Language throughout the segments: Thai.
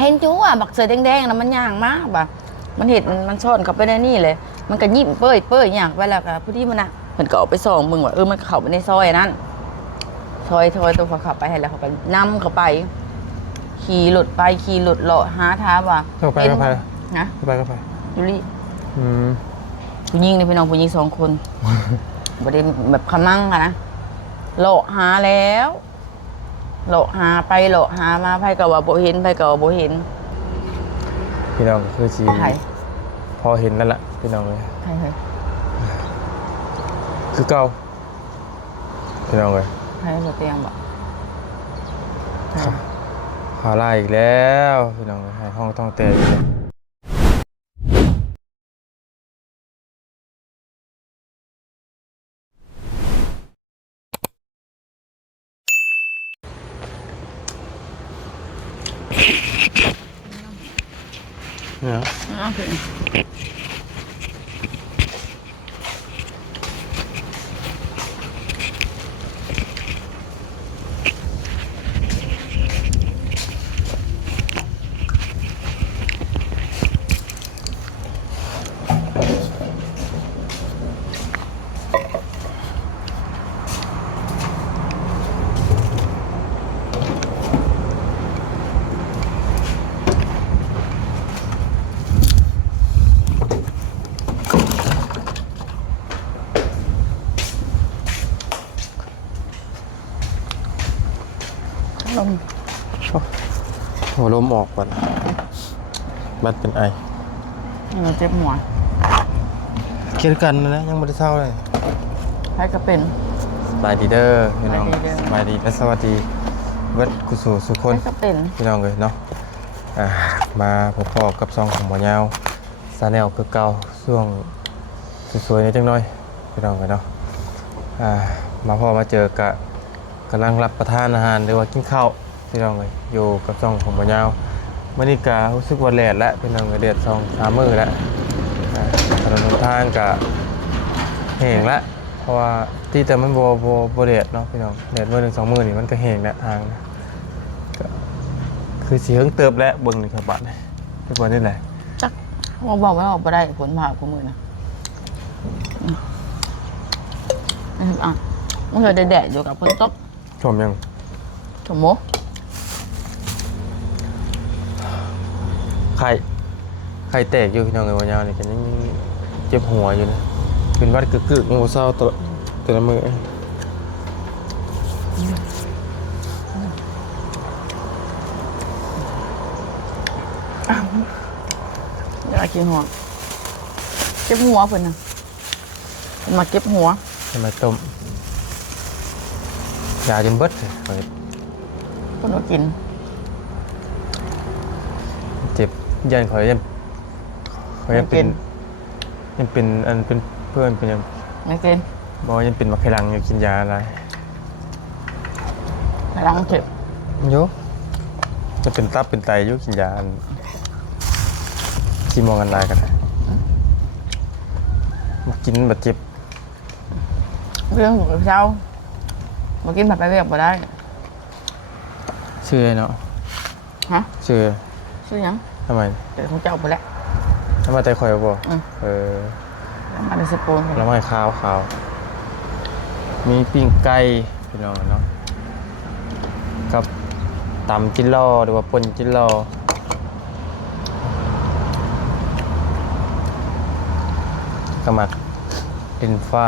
เห็นจู้อ่ะบักเสือแดงๆนะมันย่างมากบ่ะมันเห็นมันซ่อนเข้าไปในนี่เลยมันก็ยิ้มเป้ยย่างไปแล้วก็ผู้ที่มันน่ะเหมือนก็เอาไปส่องมึงว่ามันเข้าไปในซอยนั้นซอยตัวเขาขับไปให้แล้วเขาก็นำเข้าไปขี่หลุดไปขี่หลุดเลาะหาท้าว่าเข้าไปนะเข้าไปยูริผู้หญิงนี่พี่น้องผู้หญิง2 คนประเด็นแบบขมั่งอะนะเลาะหาแล้วเลาะหาไปเลาะหามาไผก็ว่าบ่เห็นไผก็ว่าบ่เห็นพี่น้องคือสีพอเห็นนั่นแหละพี่น้องเลยใช่คือเก่าพี่น้องเลยใช่เตียงบอกขาลายอีกแล้วพี่น้องเลยห้องต้องเตะอีกเลยเนี่ยลมหัวลมออกก่อนบัดเป็นไอเราเจ็บหัวเครียดกันนะยังไม่ได้เศร้าเลยใช่ก็เป็นสบายดีเด้อพี่น้องสบายดีและสวัสดีเวทกุศลสุขคนพี่น้องเลยเนาะมาพบกับซองของหมอยาวซาแนลคือเก่าช่วงสวยๆนิดน้อยพี่น้องเลยเนาะมาพอมาเจอกะกำลังรับประทานอาหารหรือว่ากินข้าวพี่น้องเลยอยู่กับซองของหมอยาวเมื่อนี้กะรู้สึกว่าแดดแล้วพี่น้องเลยแดด2-3 มื้อแล้วถนนทางกะแห้งแล้วเพราะว่าที่แต่มันโบแดดเนาะพี่น้องแดด1-2 มื้อนี่มันก็แห้งแล้วทางคือสีเฮิงเติบแล้วเบิ่งนี่ครับบัดทุกวันนี่แหละจักบอกว่าออกไปได้ผลผ่าของมือนะมันจะแดดอยู่กับคนตกชมยังชมโมไข่แตกอยู่พี่น้องเลยวันยาวนี่กันยังเจ็บหัวอยู่นะเป็นวัดกึกงูเศร้าแต่ละมืออยากกินหัวเก็บหัวเพื่อนนะมาเก็บหัวทำไมต้มยาจนเบิดเลยคนก็กินเจ็บยันขอยยังเป็นอันเป็นเพื่อนเป็นยังไม่กินบอกยังเป็นมะเขือรังยังกินยาอะไรรังเจ็บโยจะเป็นตับเป็นไตยุกินยาที่มองกันได้กันมากินแบบเจ็บเรื่องของเช้ามากินผัดไปเรียบมาได้ชื่ออะไรเนาะฮะชื่อยังทำไมเดี๋ยวเขาเจ้าไปแล้วทำไมใจคอยบ่แล้วมาในสปูนแล้วไม่ขาวมีปิ้งไก่พี่น้องเนาะกับตำจินล่อหรือว่าปนจินล่อขมักดินฟ้า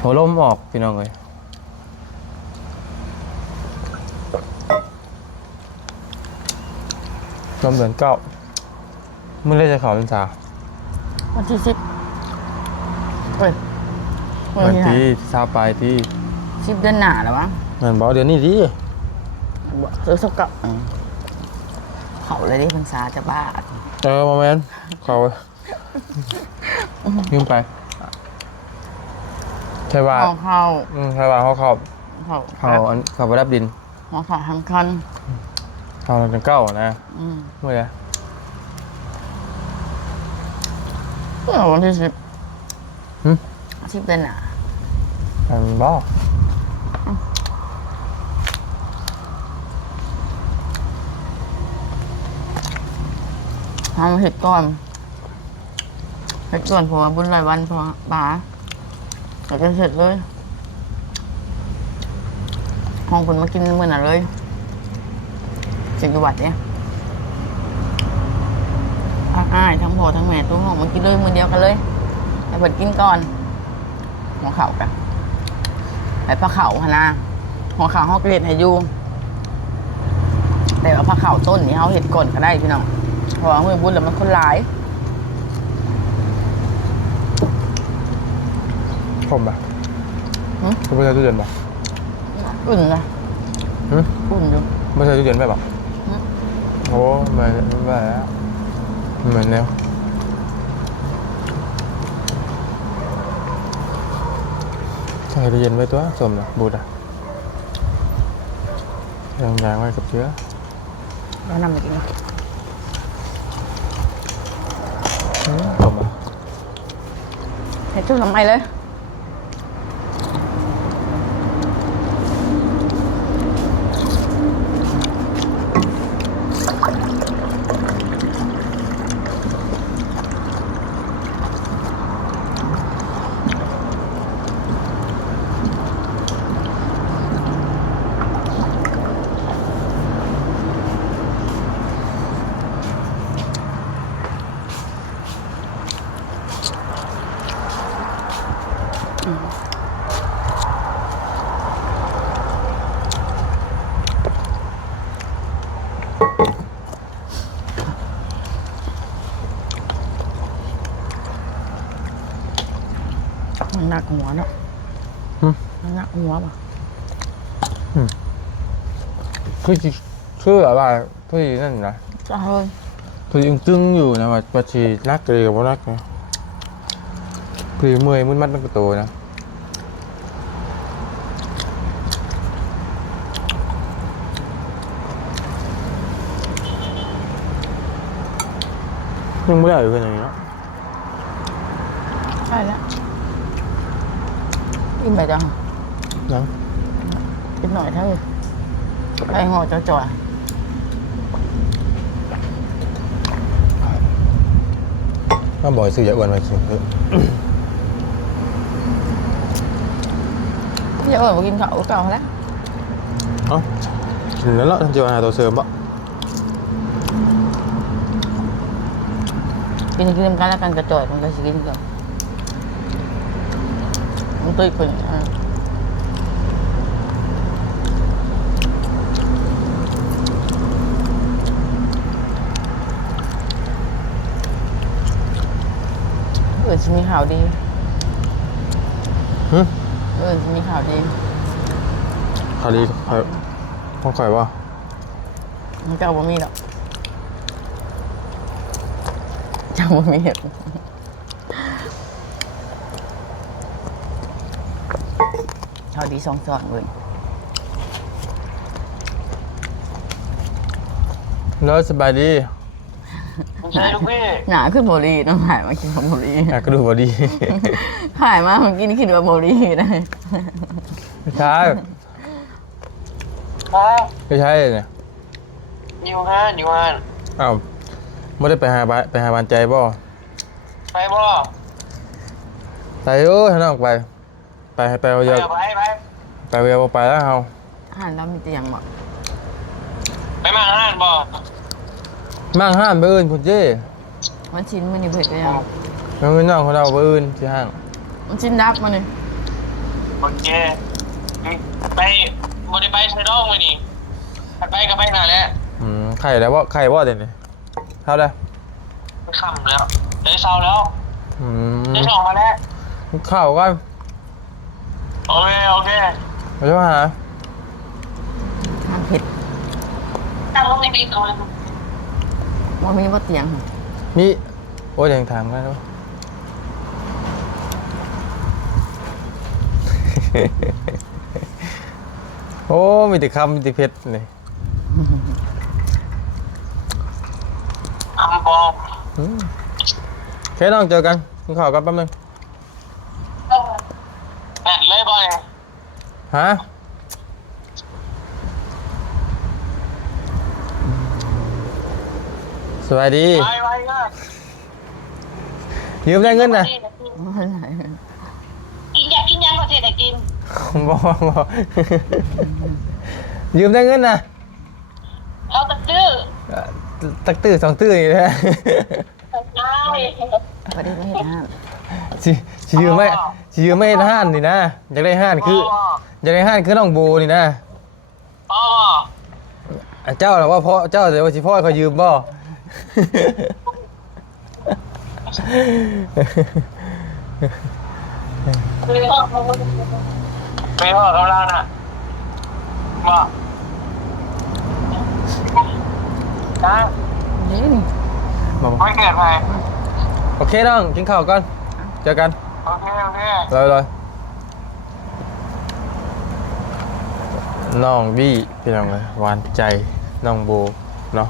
หัวลมออกพี่น้องเลยลมเดือน9เมื่อไรจะเขาเป็นสาวันที่10วันที่20ปลายที่10 เดือนหน้าแล้ววะมันบอกเดือนนี้ดิซื้อสักกับเขาเลยดิพรรษาจะบ้าโมเมนต์เขายืมไปใช่ว่าใช่ว่าเขาไปรับดินเขาทำคันเขาเป็นเก้านะเมื่อวันที่10 เดือนหน้ามันบอก ทำเห็ดก่อนเห็ดก่อนเพราะว่าบุญรายวันพอป๋าแล้วก็เสร็จเลยห้องคนมากินมื้อน่ะเลยสิงห์วัดเนี่ยอ้ายทั้งพ่อทั้งแม่ตัวห้องมากินเลยมื้อเดียวกันเลยให้เพิ่นกินก่อนหัวเข่ากันไอ้ปลาเข่าหนะหัวเข่าเขาเกลียดให้อยู่แต่ว่าปลาเข่าต้นนี่เขาเห็ดก่อนก็ได้พี่น้องเพราะว่ามื้อบุญแล้วมันคนหลาย ผมป่ะคุณไม่ใช่ตู้เย็นป่ะ อุ่นนะอุ่นอยู่ ไม่ใช่ตู้เย็นไหมป่ะโอ้ไม่แล้วเหมือนแนวใช่ตู้เย็นไว้ตัวสมนะบูดอ่ะยางไว้กับเชื้อ แล้วนำไปกินนะ สมอ่ะ เห็ดชุบทำไมเลยมันหนักหัวเนาะมันหนักหัวป่ะ คืออะไรคือนั่นนะ จะเฮ้ย คือยังตึงอยู่นะว่าปัจจีรักเลยกับว่ารักนะคือเมื่อยมึนมัดมันก็โตนะยังไม่ได้อยู่กันอย่างนี้เนาะ ใช่แล้วอิ่มไปจัง ยัง กินหน่อยเท่าไหร่ไอ้ห่อจ่อย ก็บ่อยซื้อเยอะกว่ามาสิ เยอะกว่ากินข้าวเก่าแล้ว เอ้ากินแล้วท่านเจ้าหาตัวเสริมปะ กินกันแล้วกันกระจอยมันก็สิกินกันมันตุ้ยคนจะมีข่าวดีจะมีข่าวดี ข่าวดีต้องข่อยว่า มันเจ้าบ่มีหรอกเจ้าบ่มีหรอกข่าวดีสองสอนเลย แล้วสบายดี ใช่ลูกพี่ หนาขึ้นโมลีต้องหายมากินโมลี ก็ดูพอดี หายมาเมื่อกี้นี่คิดว่าโมลีได้ ไม่ใช่ ครับ ไม่ใช่เนี่ย นิวฮานนิวฮาน อ้าวไม่ได้ไปหาบานใจบ่ ไปบ่ ไปท่านออกไปให้ไปเอาเยอะ ไป ไปเวลไปแล้วเฮา หันแล้วมีแต่ยังบอก ไปมาห้านบ่ มั่งห้ามไปอื่นคุณเจ้ มันชิ้นมันนี่เผ็ดไปยัง เอาเงินน้องของเราไปอื่นที่ห้าง มันชิ้นดักมันนี่ โอเคไปบ่ได้ไปไซดองมื้อนี้ไปก็ไปนานแล้ว ไข่แล้วว่าไข่ว่าเดี๋ยวนี้เท่าได้ มันค่ำแล้วได้เช้าแล้วได้สองมาแล้ว ข้าวก็ โอเค มาช่วยหา มันเผ็ด ตั้งลงในปีก่อน ว่ามีว่าเตียง นี่โอ้ยยังถามกันแล้ว โอ้มีแต่คำมีแต่เพชรเลย คำบอก แค่น้องเจอกันกินข้าวกันแป๊บนึง แอนเลยบ่อย ฮะสวัสดี ไปไง ยืมได้เงินนะ กินอยากกินยังก็เสร็จแต่กิน บอกยืมได้เงินนะ เขาตะตื้อ ตักตื้อสองตื้อนี่นะ ใช่ ประเด็นไม่เห็นห้าม สิยืมไม่ให้ห้านนี่นะอยากได้ห้านคืออยากได้ห้านคือน้องโบนี่นะ อ๋อ เจ้าหรอว่าพ่อเจ้าแต่ว่าสิพ่อเขายืมบ่ ไม่พอกำลังน่ะว่าได้ นี่ ไม่เกิดใคร โอเคน้องกินข้าวก่อนเจอกัน โอเคเลยน้องบี้พี่น้องเลยหวานใจน้องโบเนาะ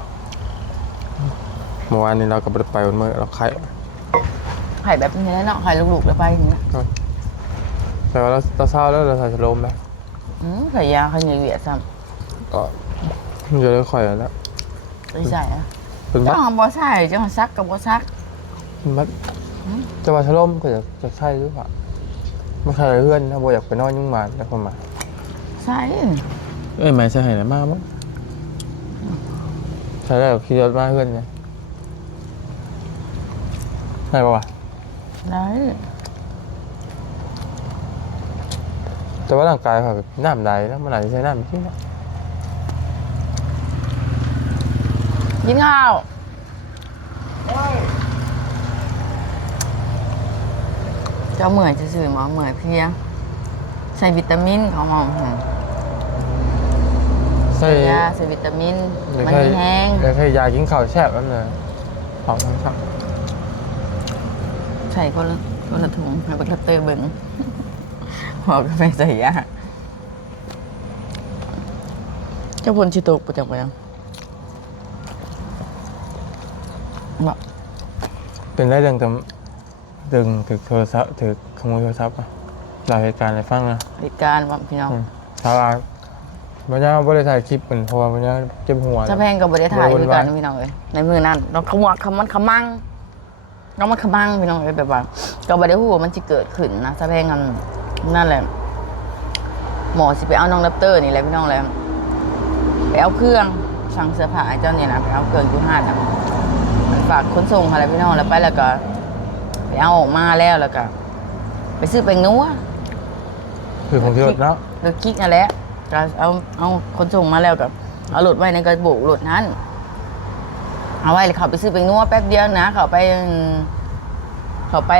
เมื่อวานนี้เราก็ไปวันเมื่อเราขาย ไข่แบบนี้แล้วเนาะไข่ลูกๆแล้วไปอย่างเงี้ย แต่ว่าเราเศร้าแล้วเราใส่ชะโลมแล้ว ไข่ยาไข่เหนียวซ้ ก็เยอะเลยข่อยแล้ว ำไม่ใส่อะ เป็นบั เจ้า ด ของบ่ใส่เจ้าของซักกับบ่ซัก เป็นบัดจะมาชะโลมก็จะใช่หรือเปล่าไม่ใช่เพื่อนถ้าโบอยากไปนอนยุ่งมาแล้วก็มา ใส่ เอ้ยไม่ใช่ไหนมากมั้งใช่แล้วขี่รถมาเพื่อนไงใช่ปะวะ ได้ แต่ว่าร่างกายเขาแบบน้ำใดแล้วมันอาจจะใช้น้ำที่นะ กินข้าวเจ้าเหมื่อยจะสื่อหมอเหมื่อยเพลียใส่วิตามินของหมอ ใส่ ยาใส่วิตามิน หรือ มัน แค่ มีแห้ง หรือแค่ยากินข้าวแช่บนั่นเลยของทั้งสอง ใส่คนละถุงให้บักเตอร์เบิ้งหอกาแฟใส่ยาเจ้าพลชิโตกประจำไปยังบอก เป็นได้เรื่องดึงถือโทรศัพท์ถือขโมยโทรศัพท์อ่ะหลายเหตุการณ์อะไรฟังนะ เหตุการณ์ว่าพี่น้อง ชาวบ้านบางอย่างบริษัทคลิปเป็นเพราะว่าบางอย่างเจ็บหัว จะแพงกับบริถ่ายด้วยกันพี่น้องเลยในมือนั้นเราขมักขมันขมังน้องมันขมังพี่น้องเลยแบบว่ากับบริหัวามันจะเกิดขึ้นนะจะแพงกันนั่นแหละหมอสิไปเอาน้องดับเตอร์นี่แหละพี่น้องเลยไปเอาเครื่องสั่งเสื้อผ้าไอ้เจ้าเนี่ยนะไปเอาเครื่องยูห้านะมันฝากขนส่งอะไรพี่น้องแล้วไปแล้วก็ไปเอาออกมาแล้วก็ไปซื้อเป็นนัว คือของที่รถเนาะ แล้วกิ๊กนั่นแหละก็เอาขนส่งมาแล้วกับเอาหลุดไว้ในกระบุกหลุดนั้นเอาไว้เลยเขาไปซื้อเป็นนัวแป๊บเดียวนะเขาไป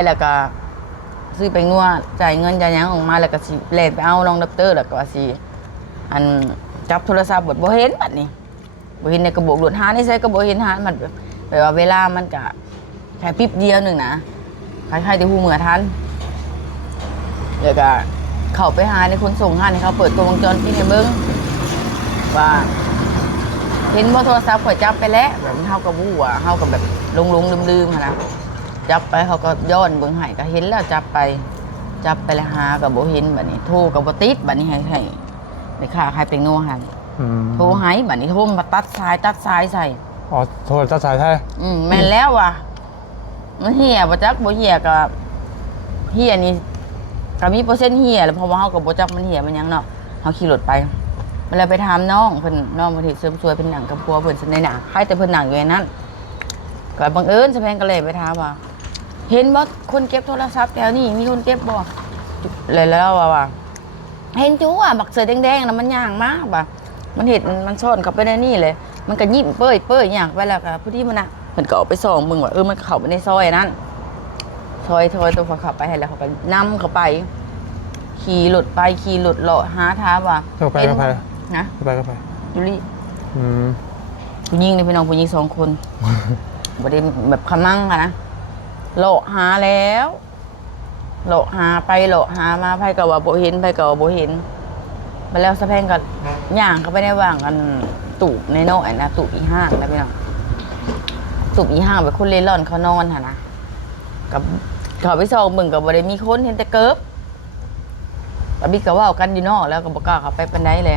แล้วก็ซื้อเป็นนัวจ่ายเงินจ่ายหยังออกมาแล้วก็สิเล่นไปเอาลองดับเตอร์แล้วก็สิอันจับโทรศัพท์บดบ่เห็นบัดนี้บ่เห็นในกระบุกหลุดหานี่ใส่ก็บ่เห็นหามันแบบว่าเวลามันก็แค่ปิ๊บเดียวหนึ่งนะใครๆที่หูเหมือทันแล้วก็เขาไปหาในคนส่งงานให้เขาเปิดตัววงจรปิดให้เบิ้งว่าเห็นว่าโทรศัพท์ข่อยจับไปแล้วแบบเฮากับวู้อ่ะเฮากับแบบลงลืมๆค่ะนะจับไปเขาก็ย้อนเบิ้งให้ก็เห็นแล้วจับไปแล้วหากับบ่เห็นบัดนี้โทรกับบ่ติดบัดนี้ให้ในค่าใครเป็นโน่หันโทรให้บัดนี้โทรมาตัดสายใส่ อ๋อโทรศัพท์สายไทย แม่นแล้วว่ะมันเหี่ยบ่จักบ่เหี่ยกับเหี่ยนี่ก็มีเปอร์เซ็นต์เหี่ยแล้วเพราะว่าเฮากับบ่จักมันเหี่ยมันหยังเนาะเฮาขี่รถไปเวลาไปถามน้องเพิ่นน้องเพิ่นเฮ็ดเสริมสวยเป็นหนังกับพัวเพิ่นในหน้าใครแต่เพิ่นหนังอยู่ในนั้นก็บังเอิญสะแพงก็เลยไปถามว่า เห็นบ่คนเก็บโทรศัพท์แถวนี้มีคนเก็บบ่เลยแล้วว่าเห็นจู่บักเสือแดงๆน่ะมันย่างมาบ่มันเห็นมันซ่อนเข้าไปในนี่เลยมันก็ยิ้มเป้ยย่างไปแล้วก็ผู้ที่มันน่ะเพิ่นก็เอาไปส่องมึงว่ามันเข้าไปในซอยนั้นซอยตัวเขาขับไปให้แล้วเขาก็นำเข้าไปขี่รถเลาะหาท้าว่า เข้าไปก็ไป นะ เข้าไปก็ไป ยูริ ผู้หญิงนี่พี่น้องผู้หญิง2 คนบ่ได้แบบขมั่งอะนะเลาะหาแล้วเลาะหาไปเลาะหามาไผก็ว่าบ่เห็นไผก็ว่าบ่เห็นไปแล้วสะแพงก็ย่างเข้าไปในว่างอันตู้ในน้อยนะตู้อีห้างนะพี่น้องตู้อีห้างแบบคนเล่ร่อนเขานอนหั่นนะกับเขาไปส่องมึงก็บ่ได้มีคนเห็นแต่เกิบปะบิ๊กก็เว้ากันอยู่นอกแล้วก็บ่กล้าเข้าไปปานใดเลย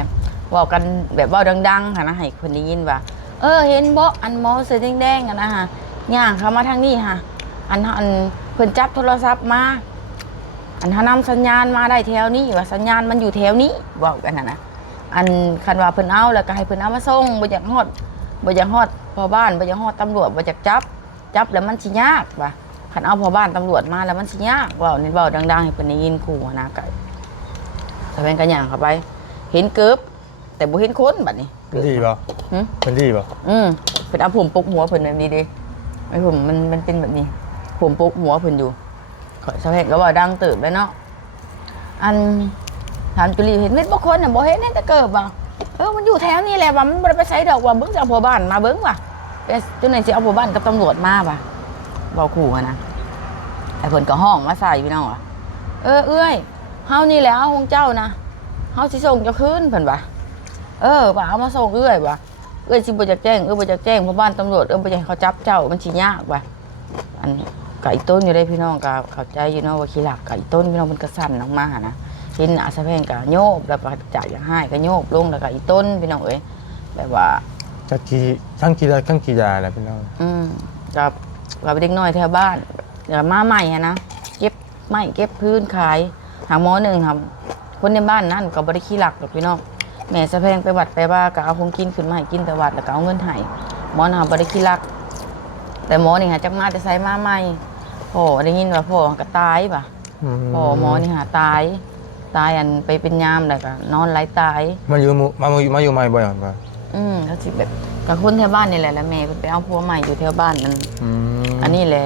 เว้ากันแบบเว้าดังๆหั่นนะให้คนได้ยินว่าเห็นบ่อันหมอเสื้อแดงๆอ่ะนะฮะย่างเข้ามาทางนี้ฮะอัน เพิ่นจับโทรศัพท์มาอันถ้านำสัญญาณมาได้แถวนี้ว่าสัญญาณมันอยู่แถวนี้เว้ากันนะอันคันว่าเพิ่นเอาแล้วก็ให้เพิ่นเอามาส่งบ่อยากฮอดพ่อบ้านบ่อยากฮอดตำรวจบ่อยากจับแล้วมันสิยากว่ะคันเอาพ่อบ้านตำรวจมาแล้วมันสิยากเว้านี่เว้าดังๆให้เพิ่นได้ยินขู่นะไก่สะแพงก็ย่างเข้าไปเห็นเกิบแต่บ่เห็นคนบัดนี้ เป็นดีป่ะเป็นดีป่ะ เพิ่นเอาผมปกหัวเพิ่นแบบนี้เด้ไอ้ผมมันเป็นแบบนี้ผมปกหัวเพิ่นอยู่สะแพงก็ว่าดังเติบแล้วเนาะอันถามจุลีเห็นเม็ดบ่คนน่ะบ่เห็นแต่เกิบว่ะมันอยู่แถวนี้แหละว่ามันบ่ได้ไปไสดอกว่าเบิ่งสิเอาพ่อบ้านมาเบิ่งว่ะไปจังไหนสิเอาพ่อบ้านกับตำรวจมาว่ะเว้าขู่นะไอ้เพิ่นก็ห้องมาใส่พี่น้องว่ะเอ้ยเฮานี่แหละเอาของเจ้านะเฮาสิส่งเจ้าคืนเพิ่นว่ะว่าเอามาส่งเอ้ยว่ะสิบ่จักแจ้งบ่จักแจ้งพ่อบ้านตำรวจบ่อยากให้เขาจับเจ้ามันสิยากว่ะอันไก่ต้นอยู่ได้พี่น้องก็เข้าใจอยู่เนาะว่าขี้หลักไก่ต้นพี่น้องมันก็สั่นออกมานะเห็นอาสะแพงก็โยบแล้วก็จากอย่างให้ก็โยบลงแล้วก็อีต้นพี่น้องเอ้ยแบบว่า จักกี่ทั้งกี่ได้ทั้งกี่ยาแหละพี่น้อง กับเด็กน้อยแถวบ้านเดี๋ยวมาใหม่นะเก็บไม้เก็บพื้นขายหาหมอหนึ่งครับคนในบ้านนั่นก็บริขี้หลักหรอกพี่น้องแม่สะแพงไปวัดไปว่าก็เอาคงกินขึ้นมาให้กินแต่วัดแล้วก็เอาเงินให้หมอนะบริขี้หลักแต่หมอนี่หาจักมาแต่ใส่มาใหม่พ่อได้ยินว่าพ่อก็ตายป่ะพ่อหมอนี่หาตายอันไปเป็นยามแล้วก็นอนไร้ตายมาอยู่ใหม่บ่อยป่ะเขาสิแบบกับคนแถวบ้านนี่แหละแล้วแม่ไปเอาผัวใหม่อยู่แถวบ้านนั่นอันนี้แหละ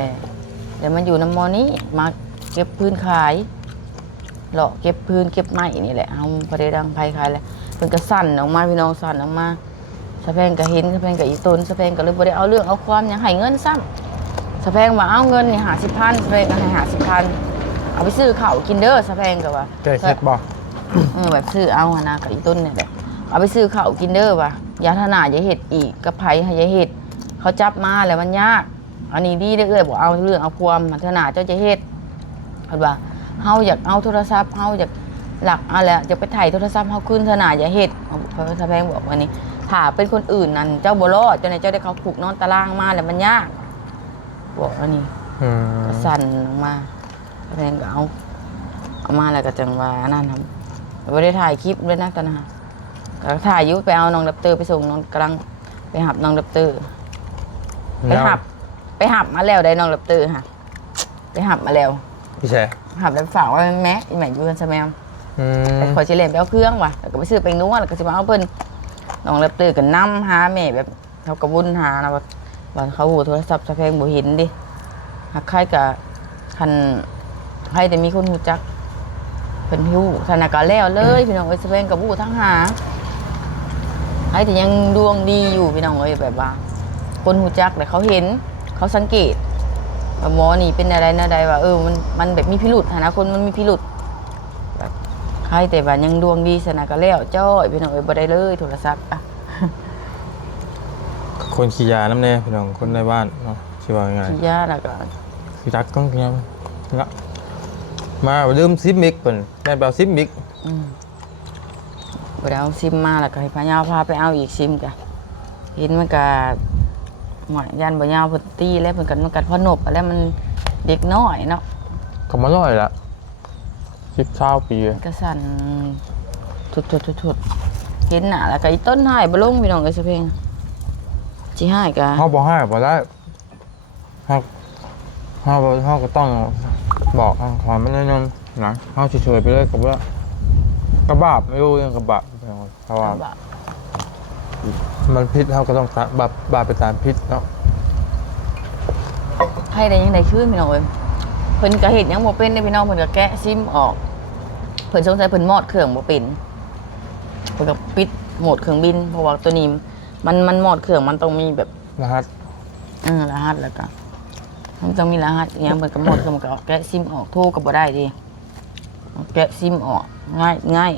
เดี๋ยวมันอยู่น้ำมอนี้มาเก็บพื้นขายเลาะเก็บพื้นเก็บไม้นี่แหละเอาพอได้ดังไผขายแล้วเป็นกระสั่นออกมาพี่น้องสั่นออกมาสะแพงก็เห็นสะแพงก็อีตนสะแพงก็เลยบ่ได้เอาเรื่องเอาความยังให้เงินซ้ำสะแพงว่าเอาเงินนี่50,000สะแพงก็ให้50,000เอาไปซื้อข้าวกินเด้อสะแพงก็ว่าแกเฮ็ดบ่แบบซื้อเอานะกับอีต้นเนี่ยแหละเอาไปซื้อข้าวกินเด้อว่ะยาทนาอย่าเห็ดอีกกับไผให้อย่าเห็ดเขาจับมาแล้วมันยากอันนี้ดีได้เอ้ยบอกเอาเรื่องเอาความมันทนาเจ้าจะเห็ดเห็นป่ะเฮาอยากเอาโทรศัพท์เฮาอยากหลักอะไรจะไปถ่ายโทรศัพท์เฮาขึ้นทนาอย่าเห็ดเขาสะแพงบอกว่านี่ถ้าเป็นคนอื่นนั่นเจ้าบ่รอดเจ้าไหนเจ้าได้เขาผูกนอนตารางมาแล้วมันยากบอกว่านี่ก็สั่นลงมาสะแพงก็เอามาแล้วก็จังว่านั่นครับไม่ได้ถ่ายคลิปด้วยนะตอนนั้นก็ถ่ายยุไปเอาน้องดับเตอร์ไปส่งน้องกำลังไปหับน้องดับเตอร์ไปหับมาแล้วได้น้องดับเตอร์ค่ะไปหับมาแล้วพี่แชร์หับแล้วฝากไว้แม่อีแม่อยู่กันใช่ไหมแต่ขอเฉลี่ยไปเอาเครื่องว่ะแล้วก็ไปซื้อเป็นนัวแล้วก็จะมาเอาเพิ่นน้องดับเตอร์กันน้ำหาแม่แบบเขากระวุ่นหานะว่าเขาหูโทรศัพท์สะแพงบ่เห็นดิหักใครกับคันใครแต่มีคนหูจักเป็นหิ้วธนาคารแล้วเลยพี่น้องเอ้ยสเปนกับบูทั้งหาไอ้แต่ยังดวงดีอยู่พี่น้องเอ้ยแบบว่าคนหูจักแต่เขาเห็นเขาสังเกตว่าหมอนี่เป็นอะไรนะใดว่ามันแบบมีพิรุษนะคนมันมีพิรุษแบบใครแต่ว่ายังดวงดีธนาคารแล้วจ้อยพี่น้องเอ้ยบ่ได้เลยโทรศัพท์อะคนขี้ยาน้ำเน่พี่น้องคนในบ้านเนาะชื่อว่าไงขี้ยาแล้วก็ขี้รักก็ยังละมาเริ่มซิมมิกก่อนแม่แบบซิมมิกไปเอาซิมมาแล้วก็ให้พญาพาไปเอาอีกซิมจ้ะเห็นมันก็หมยันบ่ยาวเพิ่นตีแล้วเพิ่นกันมันกัดพอนบแล้วมันเด็กน้อยเนาะก็มาน้อยละ10-20 ปีก็สั่นทุดเห็นหน้าแล้วก็อีต้นให้บ่ลงพี่น้องเอ้ยซะเพลงสิให้ก็เฮาบ่ให้บ่ได้เฮาก็ต้องบอกขอมันนั่นนะเขาเฉยๆไปเลยกับว่ากระบาบไม่รู้ยังกระบาบเพราะว่ามันพิษเขาก็ต้องบาปไปตามพิษเนาะให้ได้ยังไงขึ้นพี่น้องเอ้ยเพิ่นก็เห็นยังบ่เป็นได้พี่น้องเพิ่นก็แกะซิมออกเพิ่นสงสัยเพิ่นมอดเครื่องบ่เป็นเพิ่นก็ปิดโหมดเครื่องบินเพราะว่าตัวนี้มันมอดเครื่องมันต้องมีแบบรหัสรหัสแล้วก็มันต้องมีรหัสอย่างเพิ่นก็มอดเครื่องมันก็แกะซิมออกโทรก็บ่ได้ดิแกะซิมออกง่าย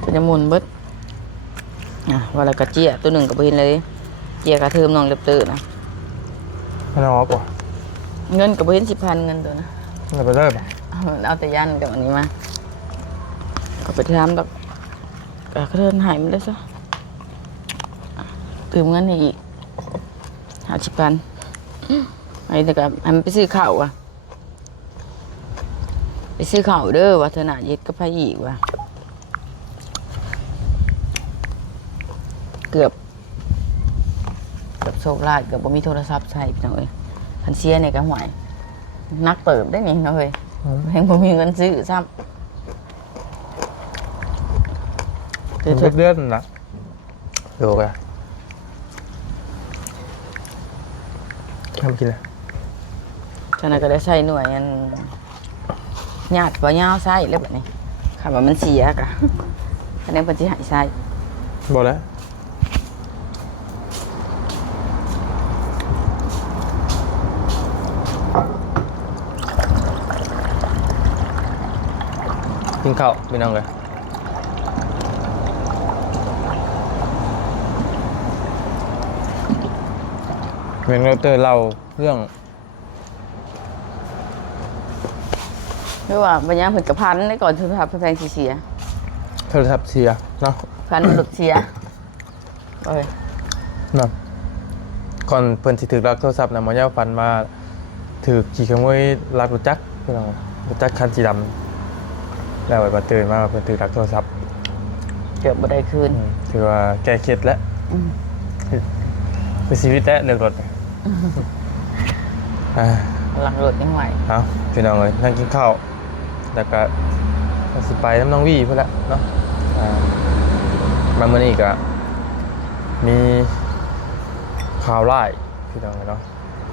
เป็นจมูนเบิดว่าแล้วก็เจี๊ยตัวหนึ่งก็บ่เห็นเลยเจี๊ยกระเทิมน้องเล็บเตอร์นะไม่เอาป่ะเงินก็บ่เห็น10,000เงินตัวนะเอาไปเลยป่ะเอาแต่ยันเดี๋ยวอันนี้มาก็ไปทำดอกกระเทินหายมันได้ซะตื่มเงินให้อีก50,000 ไอ้แต่ก็ให้มันไปซื้อข้าวว่ะไปซื้อข้าวเด้อว่าเธอหน่ายึดก็ไปอีกว่ะเกือบโชคลาภเกือบบ่มีโทรศัพท์ใช้พี่น้องเอ้ยคันเสียเนี่ยก็ห่วยนักเติบได้นี่เนาะเฮ้ยแฮงบ่มีเงินซื้อซ้ำ มันเลื่อนนะดูกันทำกินเลย ฉะนั้นก็ได้ใช้หน่วยอันญาติบ่ยาวใช้แล้วแบบนี้คำว่ามันเสียกะคะแนนเพิ่นสิให้ใช้ บอกแล้วกินข้าวพี่น้องเลยเมนเตอร์เราเรื่อง หรือว่าบ่ยาวเพิ่นก็พันได้ก่อนโทรศัพท์เพิ่นแพงสิเสีย โทรศัพท์เสียเนาะ พันหลุดเสียเอ้ย เนาะก่อนเพิ่นสิถือรักโทรศัพท์นะหมอย่าฟันมาถือขี่ขโมยรักรถจักรพี่น้องรถจักรคันสีดำแล้วไอ้บัดตื่นมาเพิ่นถือรักโทรศัพท์ เกือบบ่ได้คืน ถือว่าแก้เคล็ดแล้วเป็นชีวิตแล้วเลิกรถหลังรถยังไหว เอาพี่น้องเลยนั่งกินข้าวแล้วก็สิไปน้ำน้องวี่เพื่อนละเนาะมาเมื่อนี้ก็มีข่าวไล่พี่น้องเนาะ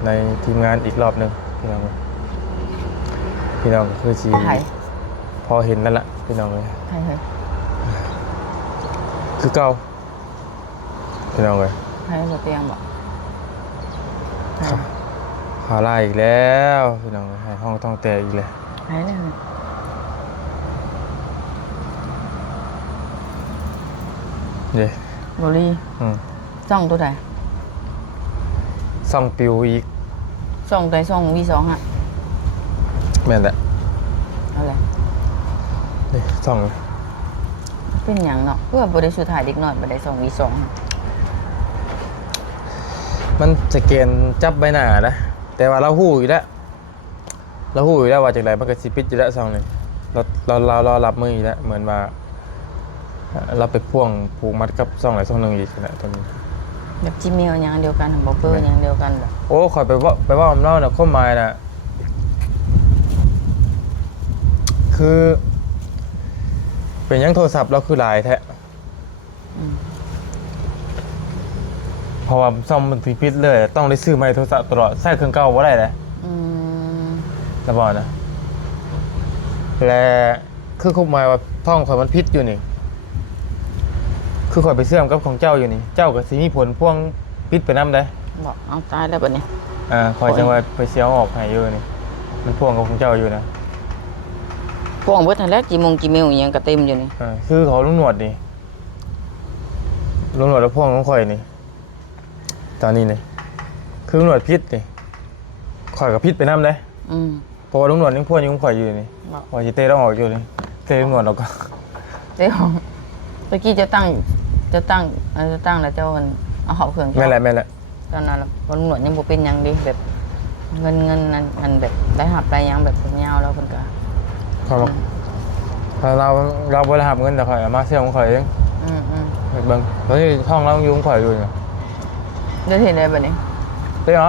ในทีมงานอีกรอบหนึ่งพี่น้องคือสี ไทย พอเห็นนั่นแหละพี่น้องเลย ไทยเฮ้ย คือเก่าพี่น้องเลย ไทยบ่เตียงบ่ไทย ข่าวไล่อีกแล้วพี่น้องให้ห้องต้องแตกอีกเลย ไทยเลย เด้ บ่รีซ่องตัวใด ซ่องปิวอีก ซ่องใดซ่อง V2 ฮะ แม่นแหละ เอาเลย นี่ซ่อง เป็นหยังเนาะเพื่อบ่ได้สุดท้ายเด็กน้อยบ่ได้ซ่อง V2 ฮะ มันสแกนจับใบหน้านะแต่ว่าเราหู้อยู่แล้วว่าจากไหนมันก็สิปิดอยู่แล้วซ่องนี่เรารับมืออยู่แล้วเหมือนว่าเราไปพ่วงผูกมัดกับซ่องไหนซ่องหนึ่งอีกนะตอนนี้ แบบ Gmail อย่างเดียวกันบ่เบอร์อย่างเดียวกันบ่ โอ้ขอยไปว่าผมเล่าน่ะข้อหมายน่ะคือ เป็นยังโทรศัพท์เราคือหลายแท้เพราะว่าซ่อมมันปิดเลยต้องได้ซื้อใหม่โทรศัพท์ตลอดใช้เครื่องเก่าบ่ได้เลยจะบอกนะและคือข้อหมายว่าท่องข่อยมันพิษอยู่นี่คือข่อยไปเสื่อมกับของเจ้าอยู่นี่เจ้าก็สิมีผลพ่วงพิษไปนำได้ บอกเอาตายแล้วบัดนี้ ข่อยจังว่าไปเสียออกให้อยู่นี่มันพ่วงกับของเจ้าอยู่นะ พวกเบิดทันแล้วกี่โมงกี่เมลอีหยังก็เต็มอยู่นี่ คือเขาลุงหนวดนี่ลุงหนวดแล้วพ่วงของข่อยนี่ตอนนี้นี่คือลุงหนวดพิษนี่ข่อยกับพิษไปนำได้เพราะว่าลุงหนวดยังพ่วงยังข่อยอยู่นี่ข่อยสิเตะต้องออกอยู่นี่เตะลุงหนวดออกก็ เดี๋ยวตะกี้จะตั้งแล้วเจ้ามันเอาเข้าเครื่อง แม่นแหละ ตอนนั้นตำรวจยังบ่เป็นหยังดิแบบเงินนั้นแบบได้หับได้หยังแบบเป็นยาวแล้วเพิ่นก็ ครับเราบ่ได้รับเงินแต่ข่อยเอามาเสียของข่อยเองเบิ่งตอนนี้ท่องเราอยู่ของข่อยอยู่นี่ ได้เห็นได้บัดนี้ เด้เหรอ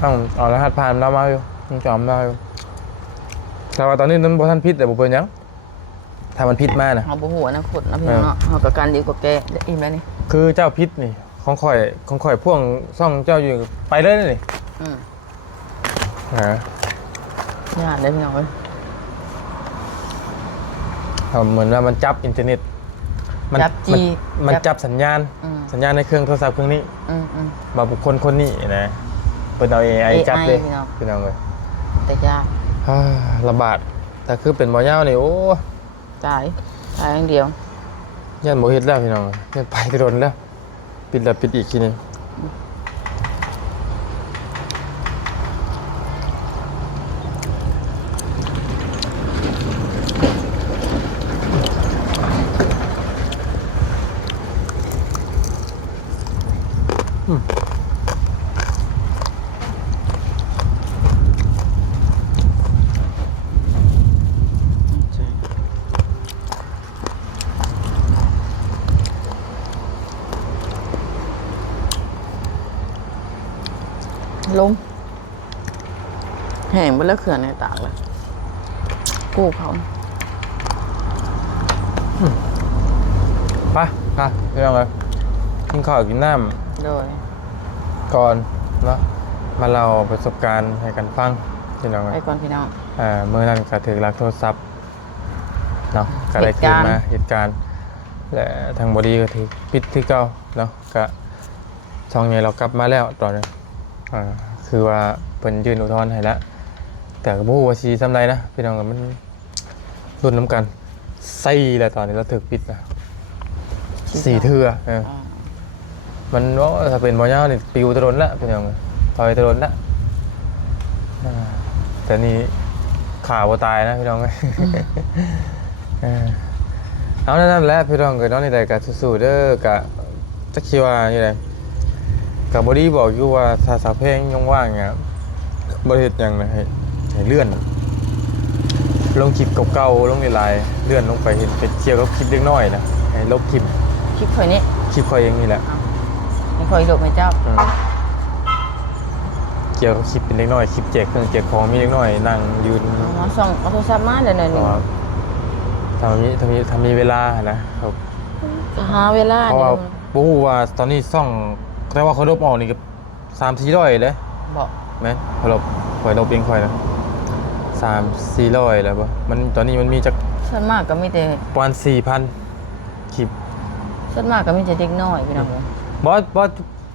ต้องเอารหัสผ่านเรามาอยู่ยังจำได้อยู่แต่ว่าตอนนี้นั้นบ่ทันผิดแต่บ่เป็นหยังถ้ามันผิดมานะ เฮาบ่ฮู้อนาคตนะพี่น้องเนาะเฮาก็การดีกว่าแกได้อิ่มแล้วนี่ คือเจ้าพิษนี่ของข่อยพ่วงซ่องเจ้าอยู่ไปเลยนี่ญาติได้พี่น้องเอ้ย เหมือนว่ามันจับอินเทอร์เน็ตมันจับสัญญาณในเครื่องโทรศัพท์เครื่องนี้มาบุคคลคนนี้นะเป็นเอา AI จับเลยพี่น้องเลย แต่ยาก ระบาดแต่คือเป็นบ่อยาวนี่โอ้ จ่ายอย่างเดียว ยันโมเฮ็ดแล้วพี่น้องยันไปกระโดนแล้วปิดแล้วปิดอีกทีนึง ลมแห้งไปแล้วเขื่อนในตากเลยกู้เขา ไปเรื่องอะไรกินข้าวกินน้ โดย ำก่อนเนาะมาเล่าประสบการณ์ให้กันฟังพี่น้อง ไปก่อนพี่น้อง เมื่อนั้นก็ถือลักโทรศัพท์เนาะก็ได้คืนมาเหตุการณ์และทางบดีก็ถือปิดที่เก่าเนาะก็ช่องใหญ่เรากลับมาแล้วตอนนี้คือว่าเป็นยื่นอุทธรณ์ให้แล้วแต่ก็บ่ฮู้ว่าสิทำไรนะพี่น้องก็มันรุ่นน้ำกันไส้แล้วตอนนี้เราถึกปิดนะ4 เทื่อมันว่าถ้าเป็นบ่ยาวนี่ปิวตะลนละพี่น้องถอยตะลนละแต่นี่ข่าวว่าตายนะพี่น้องเอานั่นแหละพี่น้องก็น้องนี่ได้ก็สู้ๆเด้อก็จักคิดว่านี่แหละก็บ่ดีบอกอยู่ว่าถ้าสาวเพลงยังว่างอ่ะบ่เฮ็ดหยังนะให้เลื่อนลงคลิปเก่าๆลงในไลน์เลื่อนลงไปเห็นเป็นเกี่ยวกับคลิปเล็กน้อยนะให้ลบคลิป คลิปข่อยนี้ คลิปข่อยเองนี่แหละ ไม่ข่อยหลบไม่เจ้า เกี่ยวกับคลิปเป็นเล็กน้อยคลิปแจกเครื่องแจกของมีเล็กน้อยนั่งยืน มาส่องเอาโทรศัพท์มาเดี๋ยวหนึ่ง ถ้ามีเวลานะครับ หาเวลา เพราะว่าบ่ฮู้ว่าตอนนี้ซ่องแต่ว่าเขาลบออกนี่ก็3-400เลย บอก แม่นเขาลบข่อยลบเองข่อยนะ3-400แล้วบ่มันตอนนี้มันมีจัก ส่วนมากก็มีแต่ ประมาณ 4,000 คลิป ส่วนมากก็มีแต่เด็กน้อยพี่น้อง บ่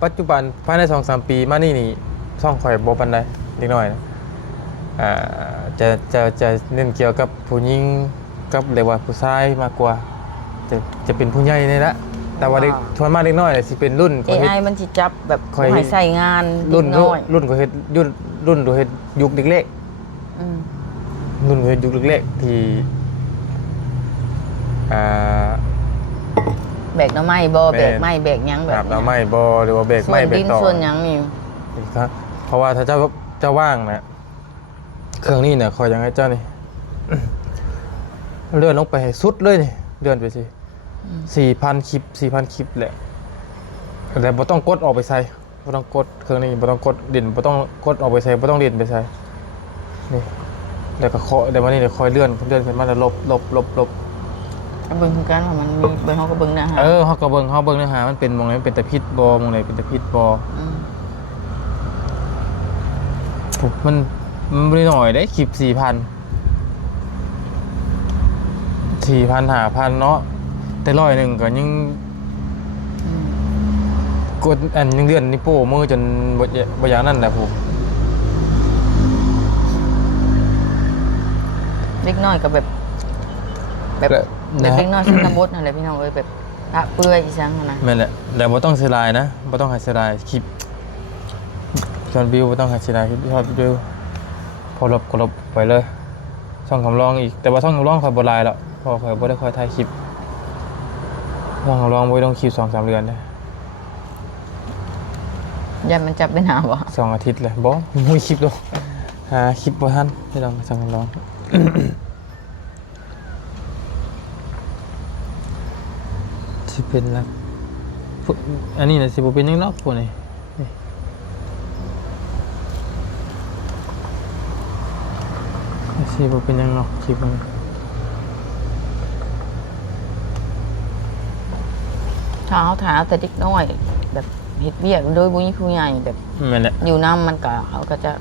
ปัจจุบันภายใน 2-3 ปีมานี่ซ่องข่อยบ่ปานใดเล็กน้อยนะจะเน้นเกี่ยวกับผู้หญิงกับเรียกว่าผู้ชายมากกว่าจะเป็นผู้ใหญ่นี่แหละแต่ว่าเด็กทวนมากเล็กน้อยสิเป็นรุ่น AI มันสิจับแบบ ค่อย ให้ใส่งาน รุ่น เด็กน้อย รุ่นก็เฮ็ดรุ่นก็เฮ็ดยุคเล็ก อืม ๆรุ่นก็เฮ็ดยุคเล็กๆที่แบกหน้ำไม้บ่แบกไม้แบกหยังแบบ เราไม่บ่หรือว่าเบรก ส่ว ไม่ น เบร ดิ ก น ต่อ ส่วนหยังนี่ ครับเพราะว่าถ้าเจ้าว่างนะเครื่องนี้เนี่ยคอยยังให้เจ้านี่ เลื่อนลงไปให้สุดเลยนี่เลื่อนไปสิ4,000 คลิป 4,000 คลิปแหละแต่บ่ต้องกดออกไปใส่บ่ต้องกดเครื่องนี้บ่ต้องกดดินบ่ต้องกดออกไปใส่บ่ต้องดินไปใส่นี่แล้วก็เคาะเดี๋ยววันนี้เดี๋ยวคอยเลื่อนขึ้นมาแล้วลบ เบิ่งคือกันว่ามันมีเบิ่งเฮาก็เบิ่งนะฮะ เฮาก็เบิ่งเนื้อหามันเป็นหมองไหนมันเป็นตะพิษบ่หมองไหนเป็นตะพิษบ่ มันไม่หน่อยได้คลิป 4,000 5,000เนาะแต่100ก็ยังกดอันยังเดือนนี่โป้มือจนบ่อย่างนั้นแหละผม เล็กน้อยก็แบบเล็กน้อยชนบทนั่นแหละพี่น้องเอ้ยแบบละเปื่อยอีสังนะ แม่นแหละแต่บ่ต้องเสียดายนะบ่ต้องให้เสียดายคลิปยอดวิวบ่ต้องให้เสียดายคลิปยอดวิวพอลบไปเลยช่องคำร้องอีกแต่ว่าช่องคำร้องค่อยบ่หลายแล้วเพราะค่อยบ่ได้ค่อยถ่ายคลิปช่องคำร้องบ่ได้ลงคลิป 2-3 เดือนนะ ยันมันจับไปหาบ่ 2 อาทิตย์เลยบ่มีคลิปดอกหาคลิปบ่ทันให้ลองช่องคำร้อง สิเป็นละอันนี้นะสิบ่เป็นหยังนอกพวกนี้สิบ่เป็นหยังนอกคลิปมัน เท้าแต่เด็กน้อยแบบเฮ็ดเวียกโดยบ่มีผู้ใหญ่แบบ แม่นแหละ อยู่นำมันก็เขาก็จะ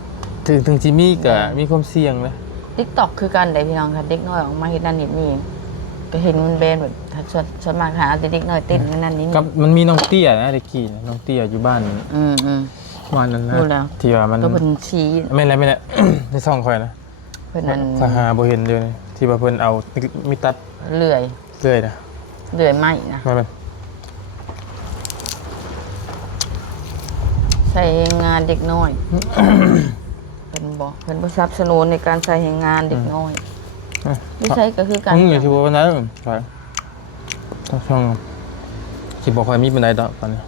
ถึงจิมีก็มีความเสี่ยงนะ TikTok คือกันได้พี่น้องค่ะเด็กน้อยออกมาเฮ็ดนั่นเฮ็ดนี่ก็เห็นมันแบนแบบถ้าส่วนมากหาแต่เด็กน้อยเต้นนั่นนี่ กับมันมีน้องเตี้ยนะเด็กกี้นะน้องเตี้ยอยู่บ้าน บ้านนั้นนะ รู้แล้ว ที่ว่ามัน ก็เพิ่นชี้ ไม่นแหละ ในช่องข่อยนะ เพิ่นนั่น ข้อยหาบ่เห็นเดี๋ยวนี้ที่ว่าเพิ่นเอามีตัด เลื่อย เรื่อยนะ ไม้นะ มามัน ใส่งานเด็กน้อย เพิ่นบ่สนับสนุนในการใส่งานเด็กน้อยไม่ใช่ก็คือการ อยู่ที่ว่านั้นไปช่องสิบ่ค่อยมีปานใดดอกตอนนี้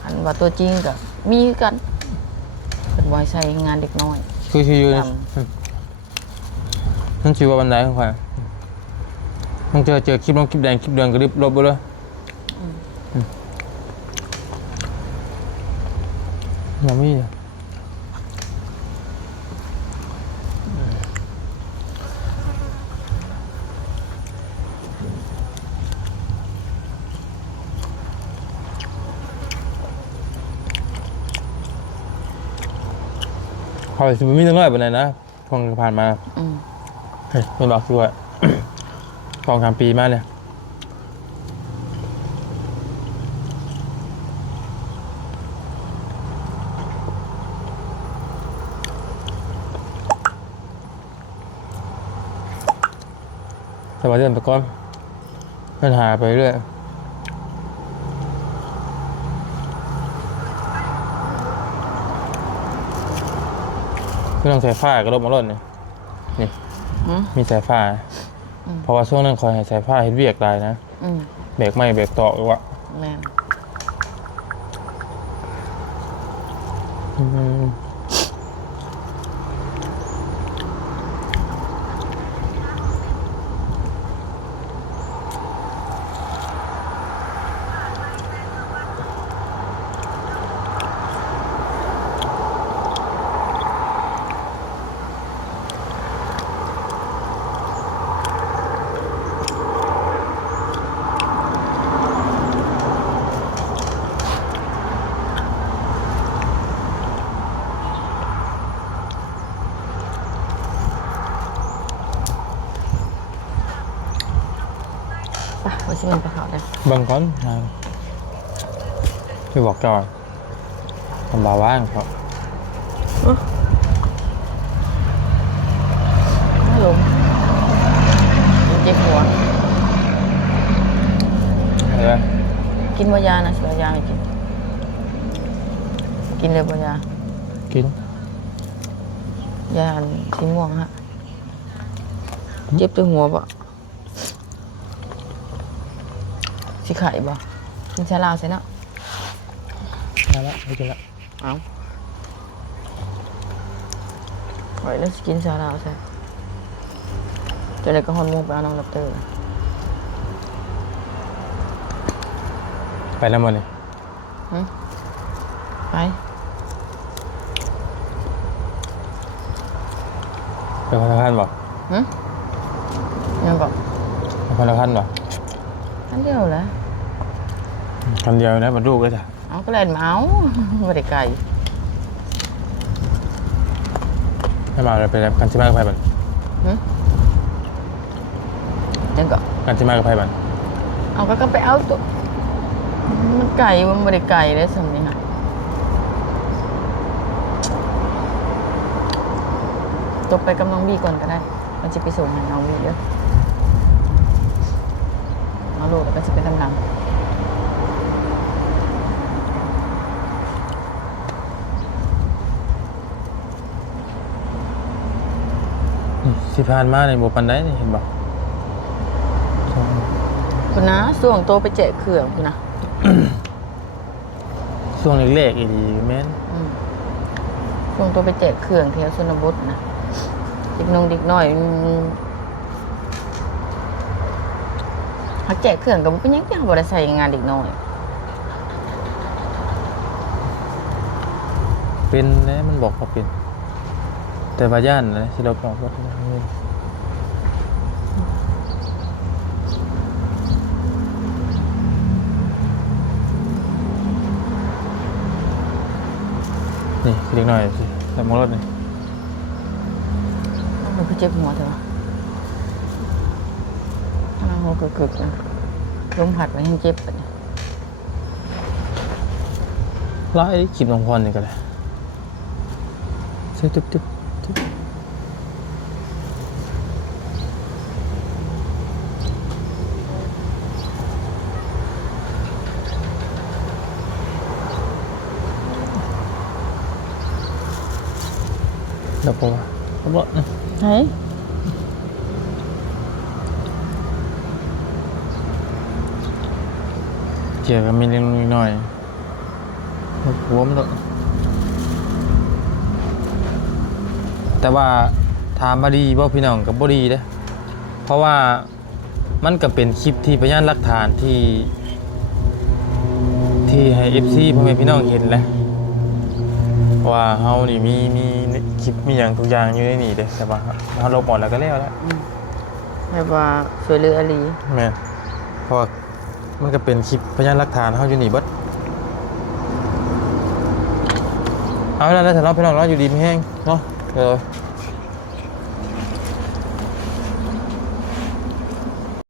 คันว่าตัวจริงก็มีคือกันเพิ่นบ่ให้ใส่งานเด็กน้อย คืออยู่นี่นั่นชื่อว่าบันไดของข่อยมันเจอคลิปลงคลิปแดงคลิปเดือนก็รีบลบไปเลยอย่ามี เขาสิมีน้อยปานใดนะพงผ่านมา อืม เฮ้ยมันบอกคือว่า 2-3 ปีมาเนี่ยแต่ว่าเดือนไปก่อนปัญหาไปเรื่อยไม่ต้องใส่ฝ้ากระดมมาล่นเนี่ยนี่ อืม มีสายฝ้า อืม เพราะว่าช่วงนั้นคอยให้สายฝ้าเฮ็ดเวียกได้นะ อืม เบรกไม่เบรกต่อหรือว่า แม่น ไปว่าสิมันไปเขาได้ เบิ่งก่อนนะพี่บอกก่อนทำบาว่างครับ ไม่ลงเจ็บหัว เห็นไหม กินบายานะสิบายาไม่กิน กินเลยบายา กิน ยาอันสีม่วงฮะ เจ็บที่หัวปะสิไข่ปะกินชาลาใส่เนาะ มาละไม่กินละ เอาไว้แล้วสกินซาลาใช่จนในกระหอนมุกไปเอาน้องดับเตอร์ ไปแล้วมันเลย ไป ไปคนละขั้นบ่ ยังบอก ไปคนละขั้นบ่ อันเดียวแหละ คันเดียวนะมันรูปก็จะ เอาก็เล่นมาเอาไม่ได้ไกล ให้มาเลยไปแล้วกันที่มากกับไพ่บัน ยังก็ กันที่มากกับไพ่บัน เอาก็ไปเอาตัวมันไก่มันไม่ได้ไก่เลยสำนี้ค่ะตกไปกับน้องบีก่อนก็ได้ มันจะไปส่งให้น้องบีเยอะมาโหลดแล้วก็จะไปกำลัง สิผ่านมาในโบปันได้นี่เห็นบ่ คุณนะส่วงโตไปแจกเครื่องคุณนะ ช่วงเล็กๆอีดีแม่น ส่วงโตไปแจกเครื่องแถวชนบทนะเด็กน้องเด็กน้อยเขาแจกเครื่องกับเป็นยังยังบริษัทงานเด็กน้อย เป็นนะมันบอกว่าเป็น แต่ว่าย่านนะที่เราบอกว่านี่เล็กหน่อยสิแต่มองรถนี่ มันคือเจ็บหัวเถอะหัวกึกๆนะลมผัดมันยังเจ็บอ่ะ ไล่คลิปน้องพรนี่ก็ได้ใช่ตึ๊บตึ๊บตึ๊บเดี๋ยวผมเอาบ่ เฮ้ย เกี่ยวกับมีเล็กน้อยหัวมันด้วยแต่ว่าถามมาดีบ่พี่น้องกับบ่ดีเด้อเพราะว่ามันก็เป็นคลิปที่พยานหลักฐานที่ให้ FC พ่อแม่พี่น้องเห็นแหละว่าเฮานี่มีคลิปมีอย่างทุกอย่างอยู่ในนี่เด้แต่ว่าเฮาลบหมดแล้วก็แล้วแหละ แบบว่าสวยเรืออลี แม่นเพราะว่ามันก็เป็นคลิปพยานหลักฐานเฮาอยู่นี่เบิด เอาแล้วนะสำหรับพี่น้องเนาะอยู่ดีไม่แห้งเนาะเดี๋ยว